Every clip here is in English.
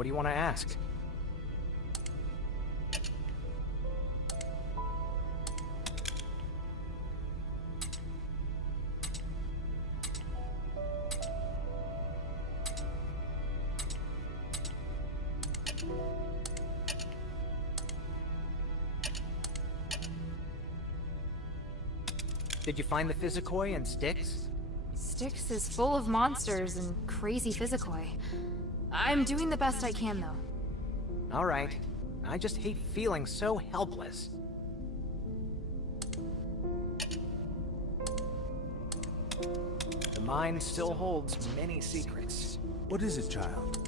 What do you want to ask? Did you find the Physikoi and Styx? Styx is full of monsters and crazy Physikoi. I'm doing the best I can, though. Alright. I just hate feeling so helpless. The mind still holds many secrets. What is it, child?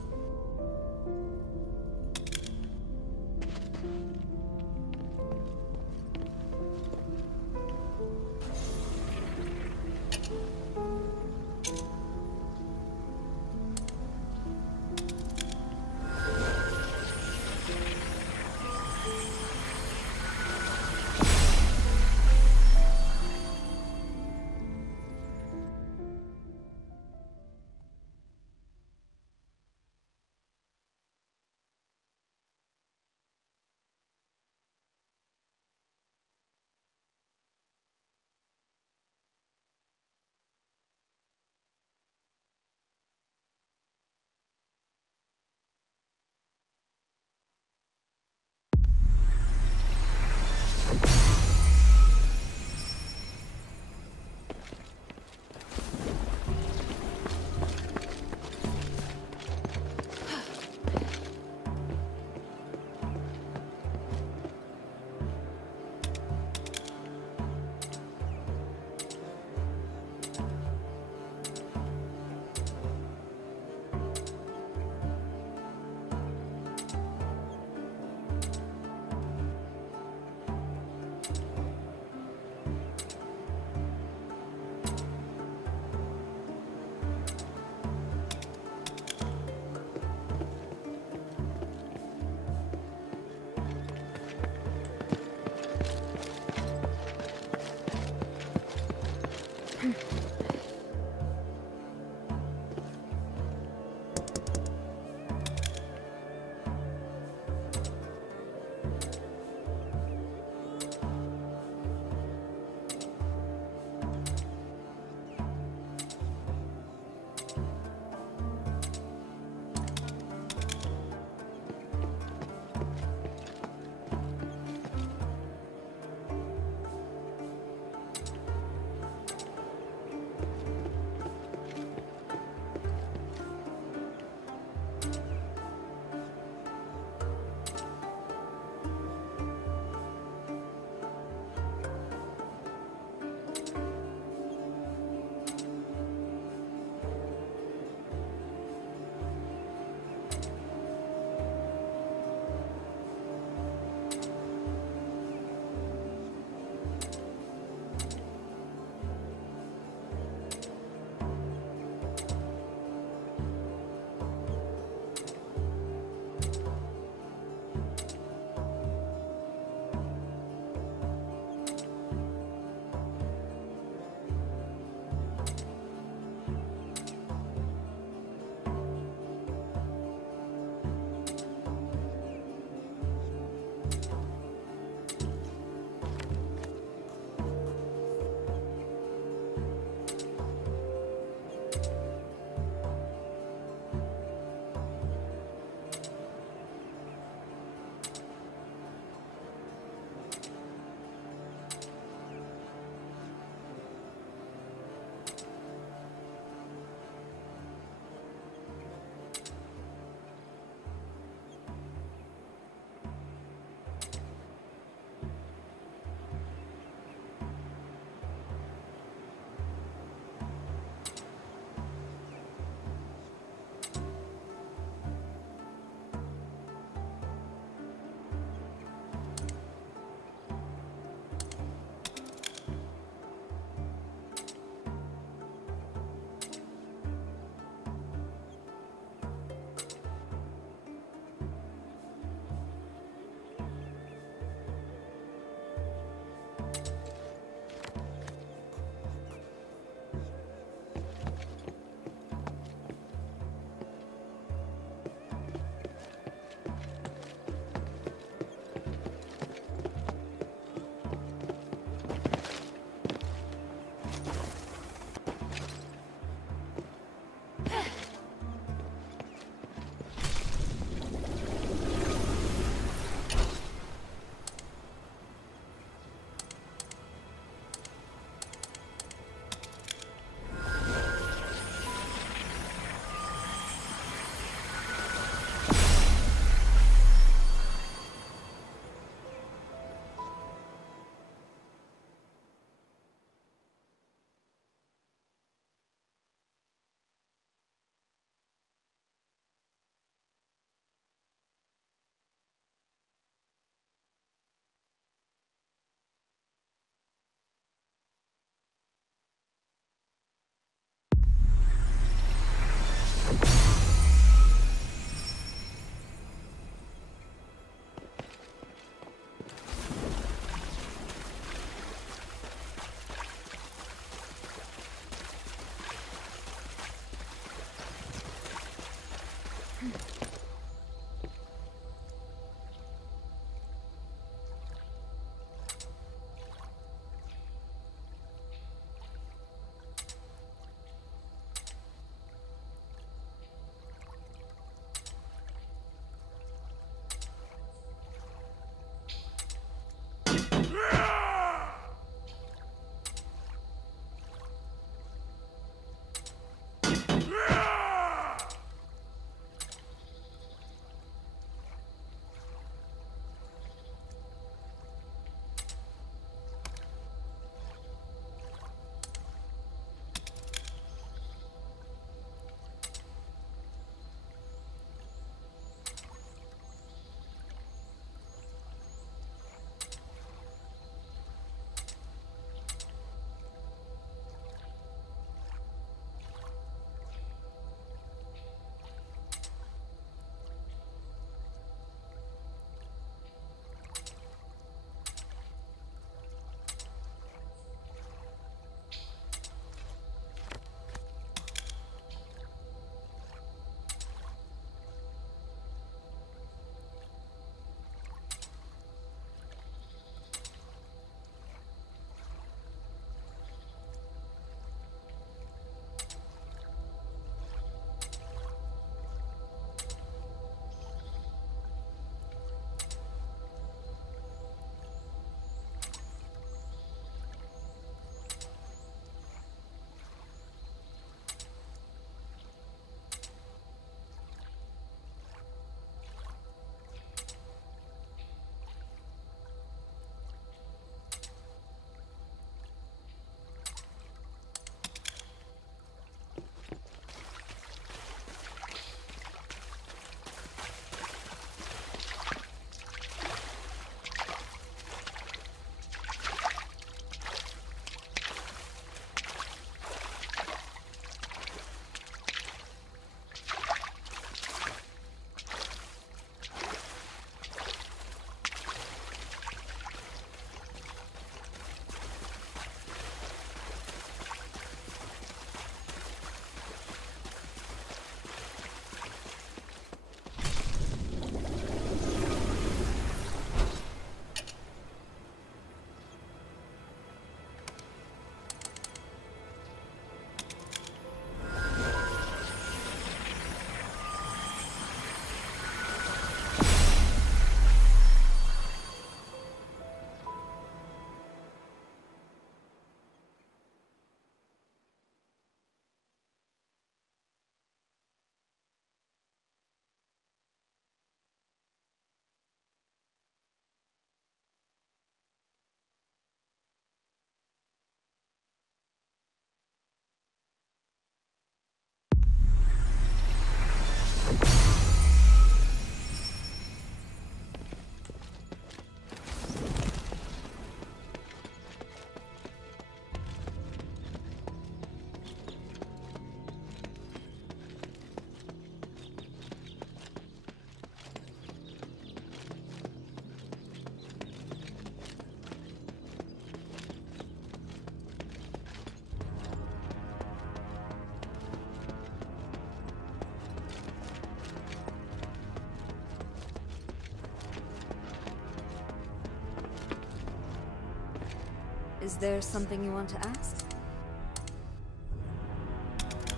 Is there something you want to ask?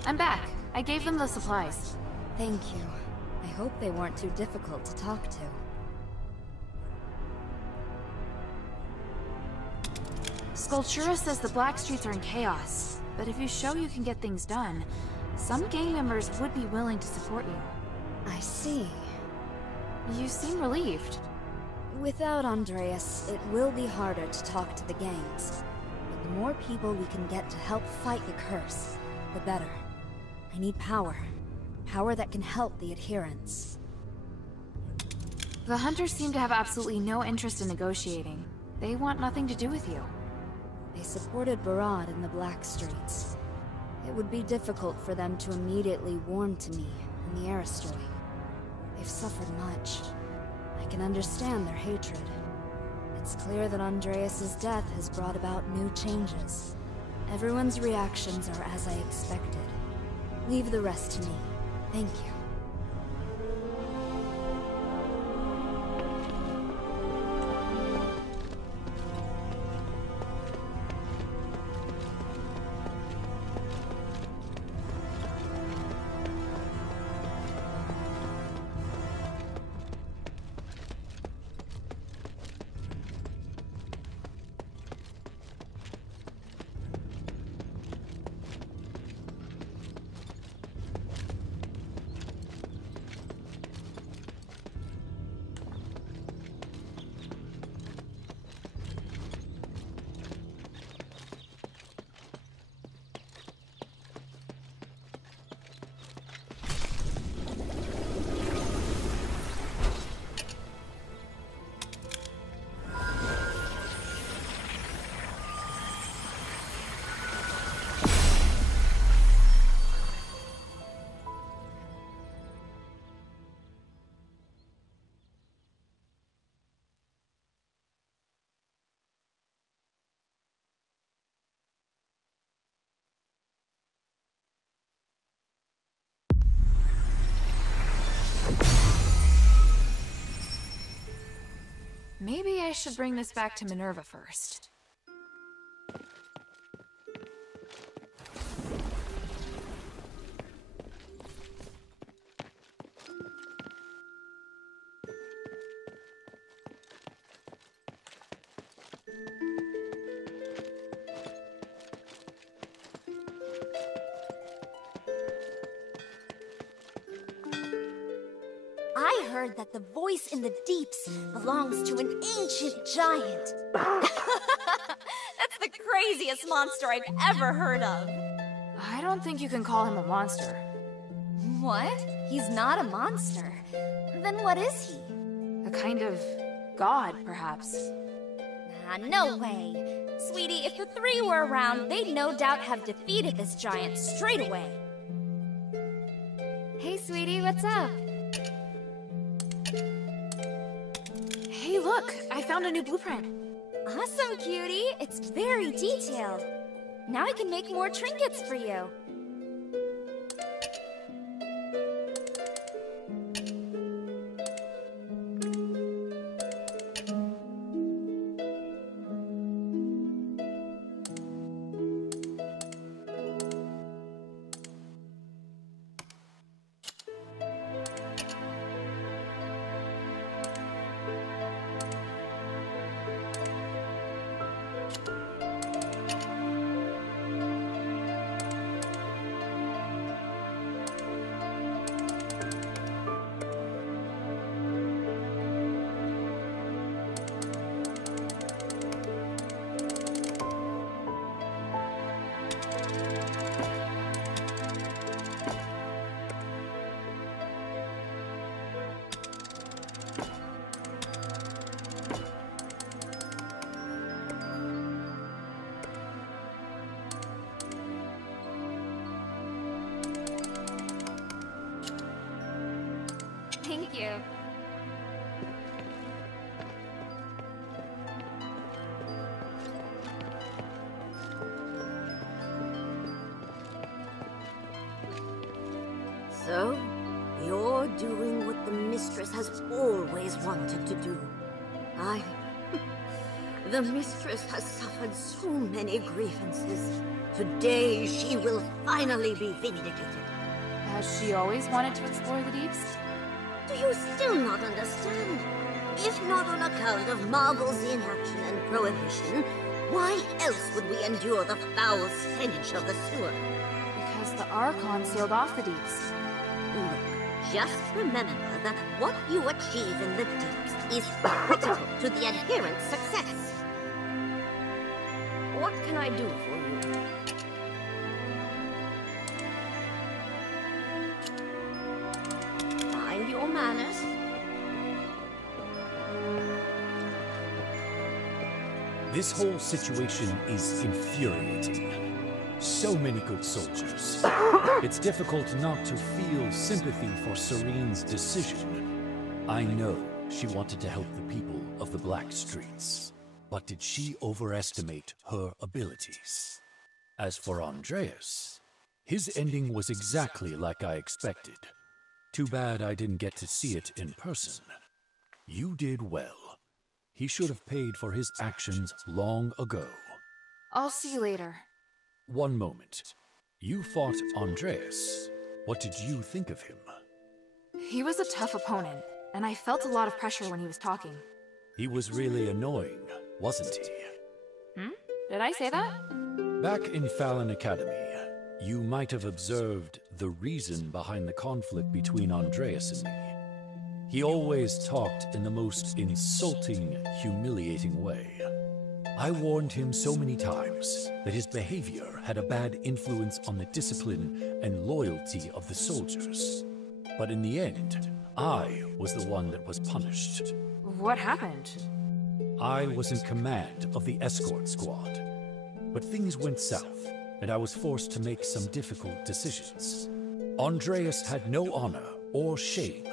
I'm back. I gave them the supplies. Thank you. I hope they weren't too difficult to talk to. Scultura says the Black Streets are in chaos, but if you show you can get things done, some gang members would be willing to support you. I see. You seem relieved. Without Andreas, it will be harder to talk to the gangs. But the more people we can get to help fight the curse, the better. I need power. Power that can help the adherents. The Hunters seem to have absolutely no interest in negotiating. They want nothing to do with you. They supported Barad in the Black Streets. It would be difficult for them to immediately warm to me and the Aristoi. They've suffered much. I can understand their hatred. It's clear that Andreas's death has brought about new changes. Everyone's reactions are as I expected. Leave the rest to me. Thank you. Maybe I should bring this back to Minerva first. I heard that the voice in the deeps belongs to an ancient giant. That's the craziest monster I've ever heard of. I don't think you can call him a monster. What? He's not a monster. Then what is he? A kind of god, perhaps. No way. Sweetie, if the three were around, they'd no doubt have defeated this giant straight away. Hey, sweetie, what's up? Hey, look! I found a new blueprint. Awesome, cutie. It's very detailed. Now I can make more trinkets for you. Thank you. So, you're doing what the mistress has always wanted to do. The mistress has suffered so many grievances. Today she will finally be vindicated. Has she always wanted to explore the deeps? Do you still not understand? If not on account of Margle's inaction and prohibition, why else would we endure the foul stench of the sewer? Because the Archon sealed off the deeps. Look, just remember that what you achieve in the deeps is critical to the adherent's success. What can I do for you? Mind your manners. This whole situation is infuriating. So many good soldiers. It's difficult not to feel sympathy for Seryne's decision. I know she wanted to help the people of the Black Streets. But did she overestimate her abilities? As for Andreas, his ending was exactly like I expected. Too bad I didn't get to see it in person. You did well. He should have paid for his actions long ago. I'll see you later. One moment. You fought Andreas. What did you think of him? He was a tough opponent, and I felt a lot of pressure when he was talking. He was really annoying, wasn't he? Did I say that? Back in Fallon Academy, you might have observed the reason behind the conflict between Andreas and me. He always talked in the most insulting, humiliating way. I warned him so many times that his behavior had a bad influence on the discipline and loyalty of the soldiers. But in the end, I was the one that was punished. What happened? I was in command of the escort squad. But things went south, and I was forced to make some difficult decisions. Andreas had no honor or shame.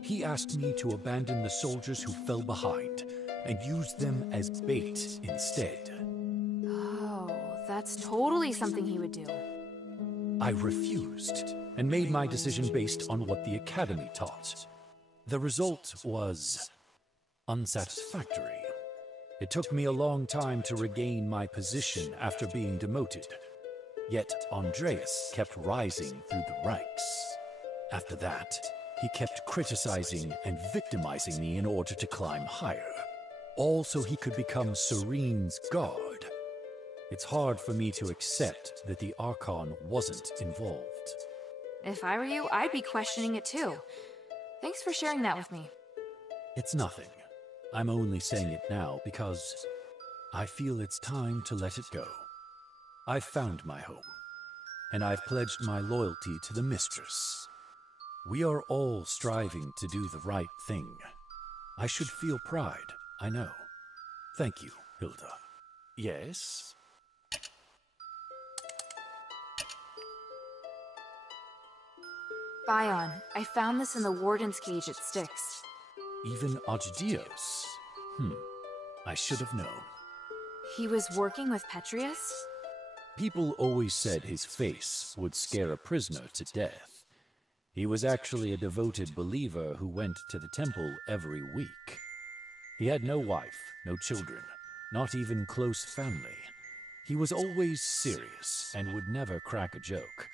He asked me to abandon the soldiers who fell behind and use them as bait instead. Oh, that's totally something he would do. I refused and made my decision based on what the Academy taught. The result was unsatisfactory. It took me a long time to regain my position after being demoted. Yet Andreas kept rising through the ranks. After that, he kept criticizing and victimizing me in order to climb higher. All so he could become Seryne's guard. It's hard for me to accept that the Archon wasn't involved. If I were you, I'd be questioning it too. Thanks for sharing that with me. It's nothing. I'm only saying it now because I feel it's time to let it go. I've found my home, and I've pledged my loyalty to the Mistress. We are all striving to do the right thing. I should feel pride, I know. Thank you, Hilda. Yes? Bion, I found this in the Warden's cage at Styx. Even Aigidios? I should have known. He was working with Petrius? People always said his face would scare a prisoner to death. He was actually a devoted believer who went to the temple every week. He had no wife, no children, not even close family. He was always serious and would never crack a joke.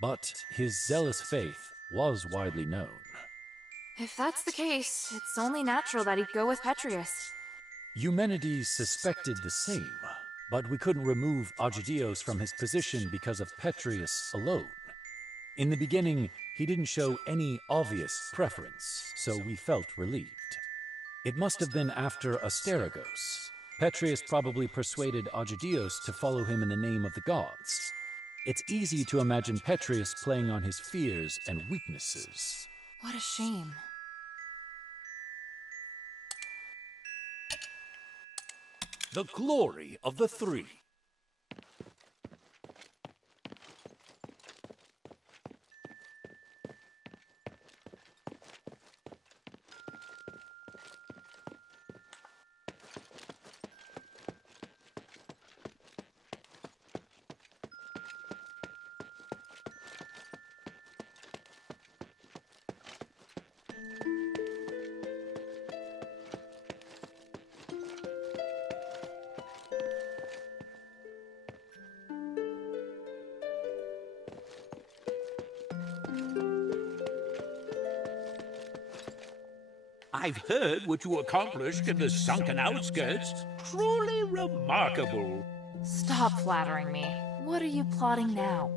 But his zealous faith was widely known. If that's the case, it's only natural that he'd go with Petrius. Eumenides suspected the same, but we couldn't remove Aigidios from his position because of Petrius alone. In the beginning, he didn't show any obvious preference, so we felt relieved. It must have been after Asterigos. Petrius probably persuaded Aigidios to follow him in the name of the gods. It's easy to imagine Petrius playing on his fears and weaknesses. What a shame. The glory of the three. I've heard what you accomplished in the sunken outskirts. Truly remarkable. Stop flattering me. What are you plotting now?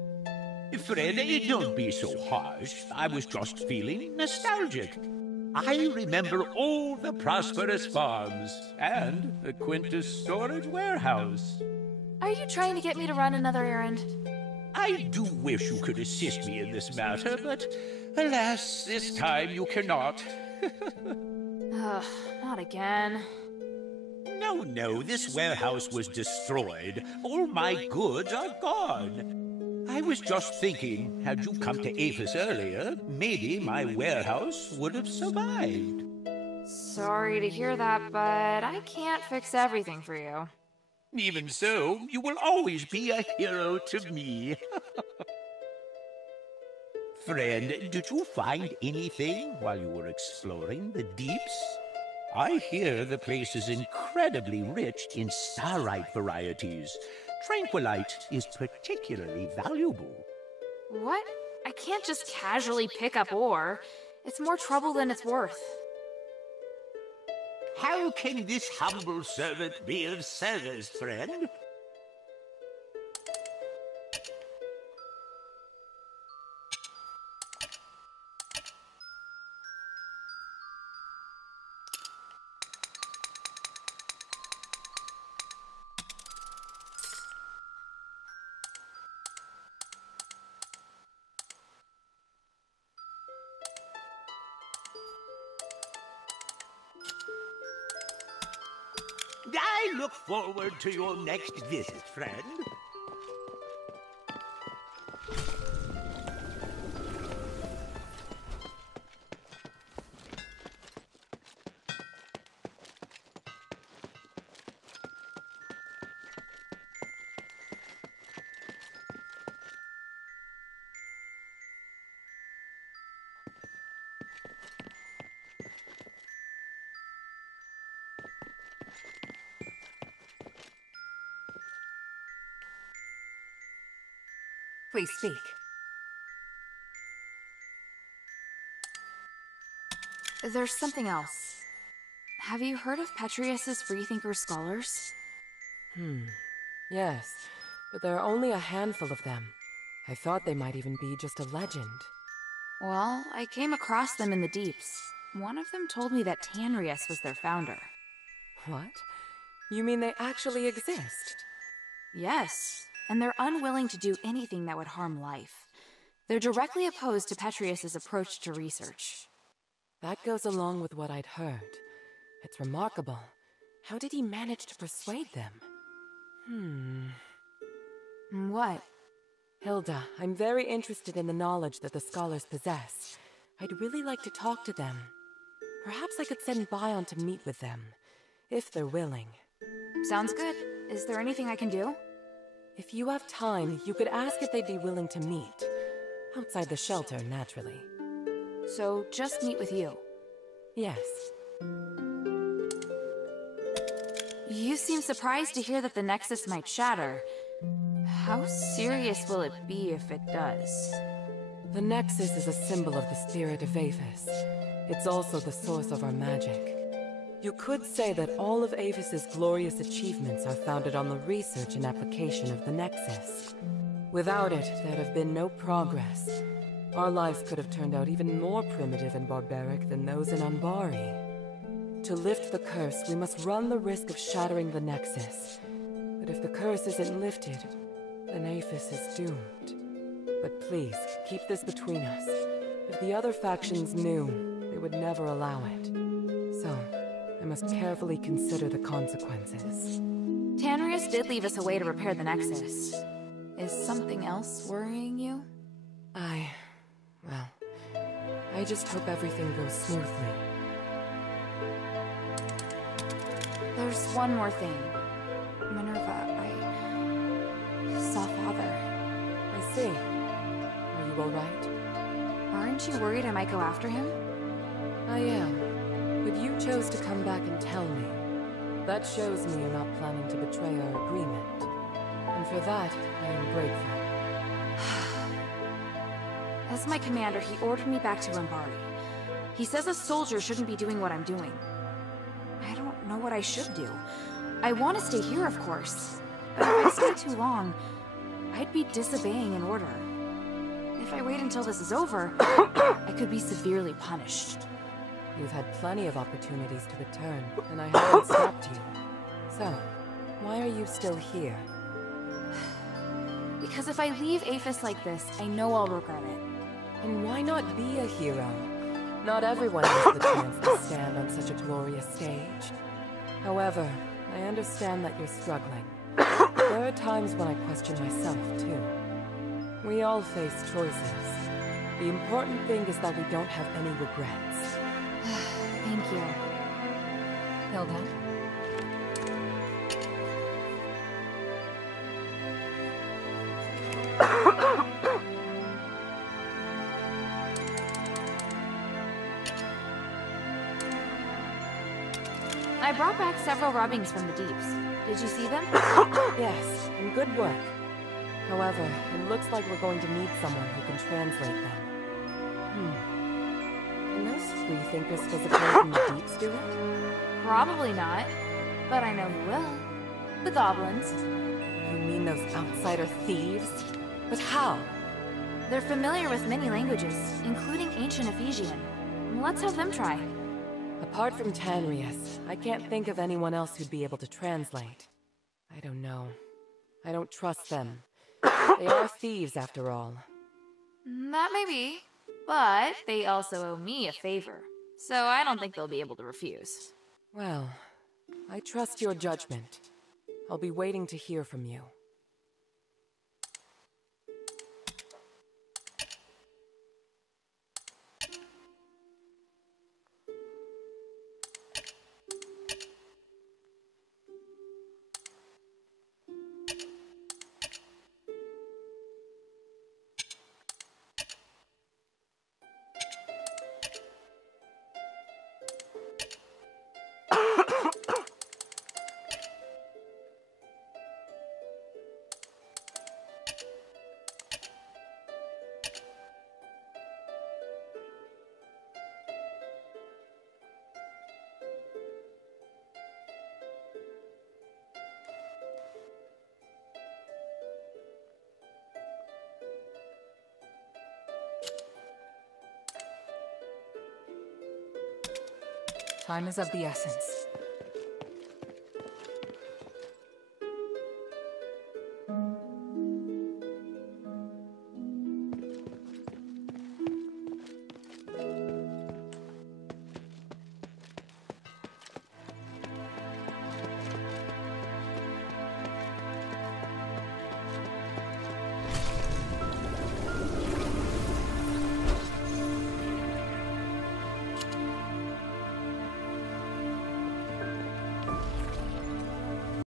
Friend, don't be so harsh. I was just feeling nostalgic. I remember all the prosperous farms and the Quintus storage warehouse. Are you trying to get me to run another errand? I do wish you could assist me in this matter, but alas, this time you cannot. Ugh, not again. No, this warehouse was destroyed. All my goods are gone. I was just thinking, had you come to Aphis earlier, maybe my warehouse would have survived. Sorry to hear that, but I can't fix everything for you. Even so, you will always be a hero to me. Friend, did you find anything while you were exploring the deeps? I hear the place is incredibly rich in starite varieties. Tranquilite is particularly valuable. What? I can't just casually pick up ore. It's more trouble than it's worth. How can this humble servant be of service, friend? I look forward to your next visit, friend. Please speak. There's something else. Have you heard of Petrius's Freethinker scholars? Yes, but there are only a handful of them. I thought they might even be just a legend. Well, I came across them in the deeps. One of them told me that Andreas was their founder. What? You mean they actually exist? Yes, and they're unwilling to do anything that would harm life. They're directly opposed to Petrius's approach to research. That goes along with what I'd heard. It's remarkable. How did he manage to persuade them? What? Hilda, I'm very interested in the knowledge that the scholars possess. I'd really like to talk to them. Perhaps I could send Bion to meet with them, if they're willing. Sounds good. Is there anything I can do? If you have time, you could ask if they'd be willing to meet. Outside the shelter, naturally. So, just meet with you? Yes. You seem surprised to hear that the Nexus might shatter. How serious will it be if it does? The Nexus is a symbol of the spirit of Aphis. It's also the source of our magic. You could say that all of Aphis's glorious achievements are founded on the research and application of the Nexus. Without it, there'd have been no progress. Our lives could have turned out even more primitive and barbaric than those in Anbari. To lift the curse, we must run the risk of shattering the Nexus. But if the curse isn't lifted, then Aphis is doomed. But please, keep this between us. If the other factions knew, they would never allow it. So, I must carefully consider the consequences. Andreas did leave us a way to repair the Nexus. Is something else worrying you? I just hope everything goes smoothly. There's one more thing. Minerva, I saw Father. I see. Are you alright? Aren't you worried I might go after him? I am. But you chose to come back and tell me. That shows me you're not planning to betray our agreement. And for that, I am grateful. As my commander, he ordered me back to Anbari. He says a soldier shouldn't be doing what I'm doing. I don't know what I should do. I want to stay here, of course. But if I stay too long, I'd be disobeying an order. If I wait until this is over, I could be severely punished. You've had plenty of opportunities to return, and I haven't stopped you. So, why are you still here? Because if I leave Aphis like this, I know I'll regret it. And why not be a hero? Not everyone has the chance to stand on such a glorious stage. However, I understand that you're struggling. There are times when I question myself, too. We all face choices. The important thing is that we don't have any regrets. Thank you. Hilda? I brought back several rubbings from the deeps. Did you see them? Yes, and good work. However, it looks like we're going to need someone who can translate them. Can those Freethinkers Physikoi from the deeps do it? Probably not. But I know who will. The goblins. You mean those outsider thieves? But how? They're familiar with many languages, including ancient Ephesian. Let's have them try. Apart from Tanrius, I can't think of anyone else who'd be able to translate. I don't know. I don't trust them. They are thieves, after all. That may be. But they also owe me a favor. So I don't think they'll be able to refuse. Well, I trust your judgment. I'll be waiting to hear from you. Time is of the essence.